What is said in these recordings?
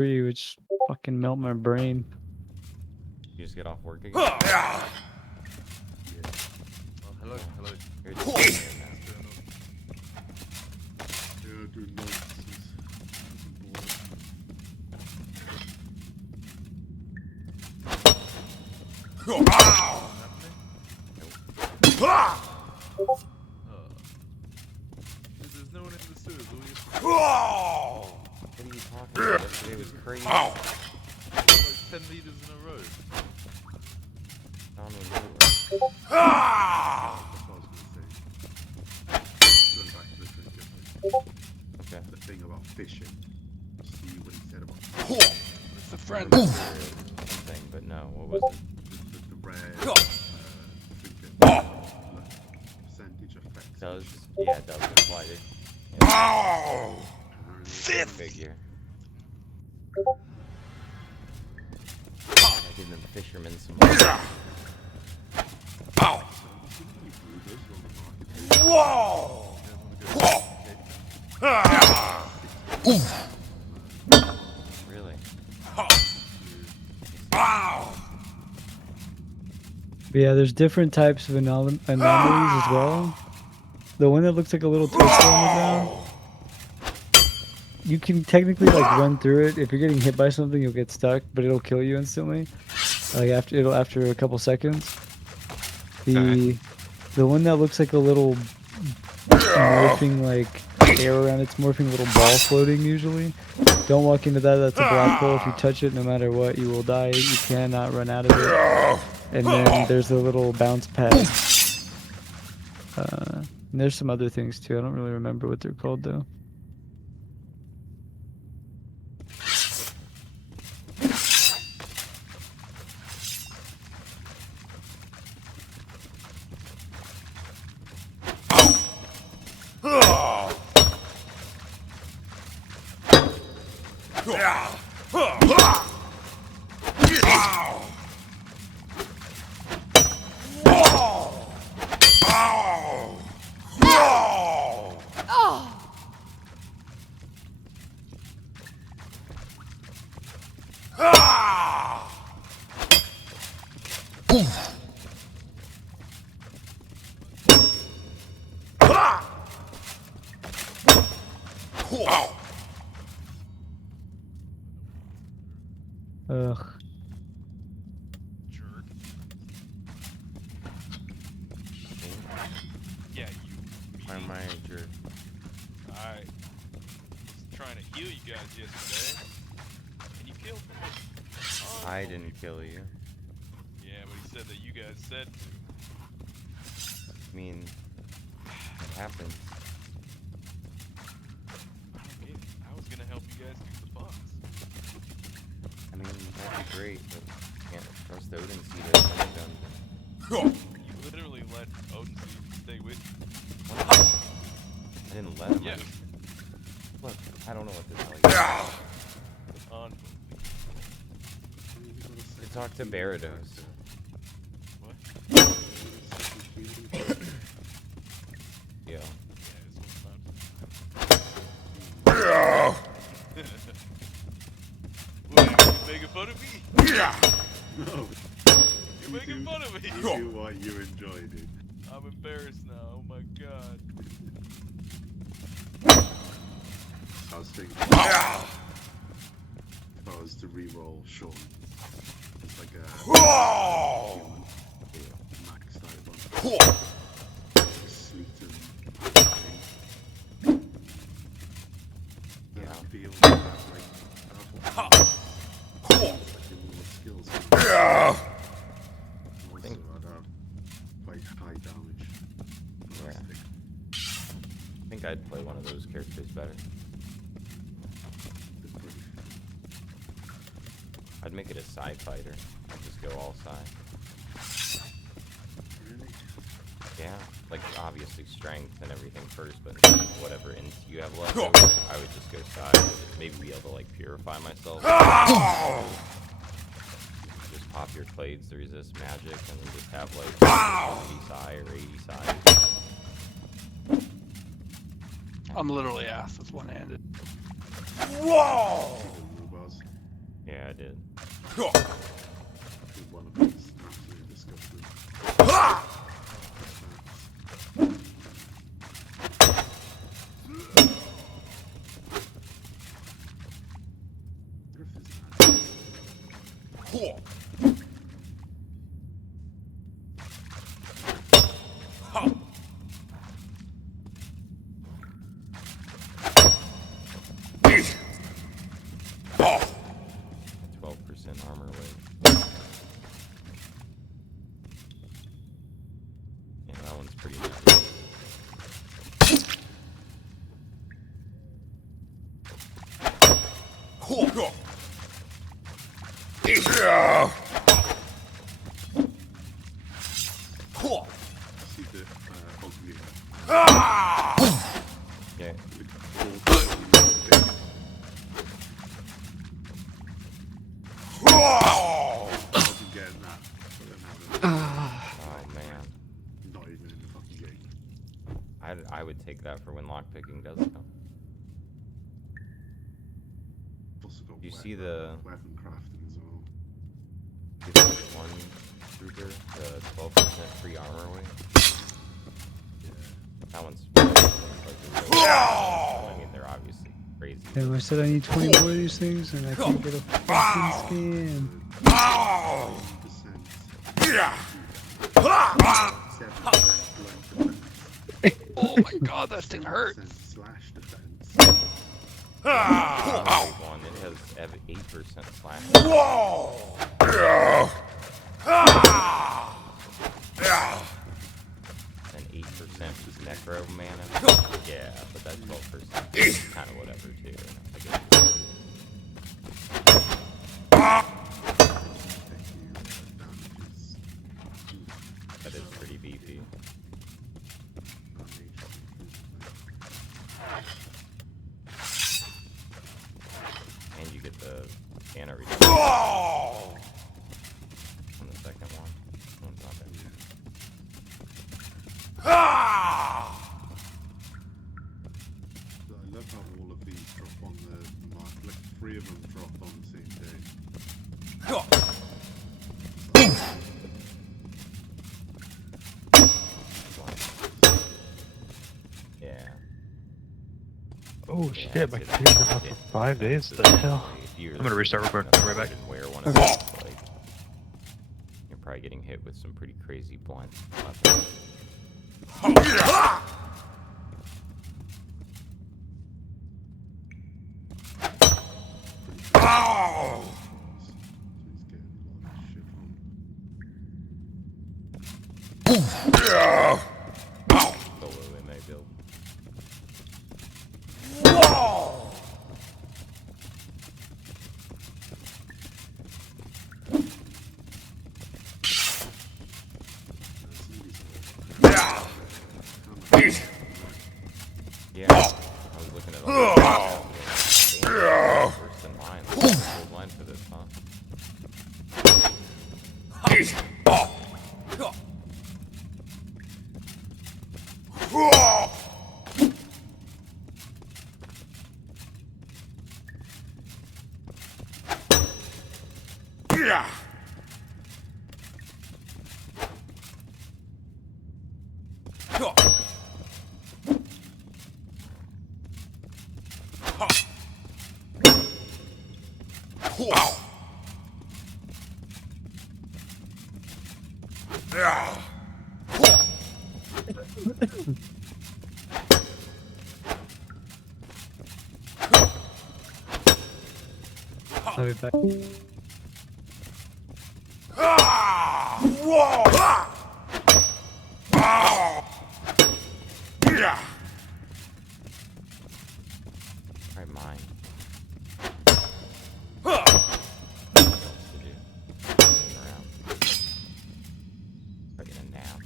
which fucking melt my brain. You just get off work again? Yeah. Oh, hello. You're just sitting here now. Yeah, doing nonsense. There's no one in the sewers. What are you talking about? Yesterday was crazy. Like 10 liters in a row. I don't know. That's what I was going to say. Going back to the thing, Okay. the thing about fishing. See what he said about It's a friend. Something, but no. What was it? the rare percentage effect. Does? Yeah, it does apply to. Yeah. Figure. I give them fishermen some money. Really? But yeah, there's different types of anomalies as well. The one that looks like a little twister on the ground, you can technically like run through it. If you're getting hit by something, you'll get stuck, but it'll kill you instantly. Like after a couple seconds. The one that looks like a little morphing like air around it's morphing little ball floating usually. Don't walk into that. That's a black hole. If you touch it, no matter what, you will die. You cannot run out of it. And then there's a little bounce pad. And there's some other things too. I don't really remember what they're called though. Ugh. Jerk. Yeah, you. Why am I a jerk? I was trying to heal you guys yesterday, and you killed me. Oh. I didn't kill you. Yeah, but he said that you guys said to. I mean, it happens. I don't get it. I was gonna help you guys do the boss. I mean, that'd be great, but you can't trust Odin Seed to get it done. You literally let Odin stay with you. What? I didn't let him. Yeah. Look, I don't know what to tell you. On. I talked to Barados. What? Yo. Yeah, this one's fun. What, you making fun of me? No. You're making fun of me. You do what you enjoyed it. I'm embarrassed now. Oh my god. I was thinking if I was to re-roll Sean, it's like a human, max dive on sleet and yeah, feel that like skills. Also, I'd have quite high damage. Yeah. I think I'd play one of those characters better. I'd make it a side fighter. I'd just go all side. Really? Yeah, like obviously strength and everything first, but whatever int you have left over, I would just go side. Maybe be able to like purify myself. Just pop your clades to resist magic, and then just have like 70 side or 80 side. I'm literally ass with one-handed. Whoa! Yeah, I did. I think one of them is absolutely disgusting. Griff is mad. Oh. 12% armor weight. Yeah, that one's pretty nice. See the ugly Yeah. wasn't getting that, but then having Oh man. not even in the fucking game. I would take that for when lockpicking does come. Also got You see the weapon crafting as well. see the one trooper, the 12% free armor weight. Yeah. That one's I mean, they're obviously crazy. Damn, I said I need 20 more of these things, and I can't get a fucking skin. 7% Oh my god, that thing hurt. slash defense. One, it has 8% slash. And 8% necro mana. Yeah, but that 12% is kind of whatever too. I guess. That is pretty beefy. And you get the mana reduction on the second one. One's not bad. I love how all of these drop on the mark. Like 3 of them drop on the same day. Yeah. Oh Yeah, shit, my I'd say computer's been that's up it. for 5 days. This The is hell? probably- if you're I'm gonna restart real quick. gonna I'll be right back. Wear one of those, like, you're probably getting hit with some pretty crazy blunt weapons. So he's getting a lot of shit from. Solo MA build. Yeah, I was looking at all the worse than mine. Full line for this, huh? I'll be back. Try mine. What else to do? Running around. Taking a nap.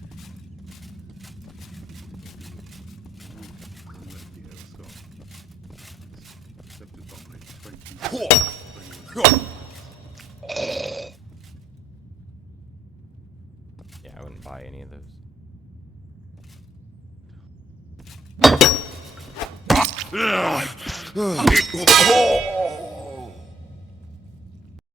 Yeah, I wouldn't buy any of those.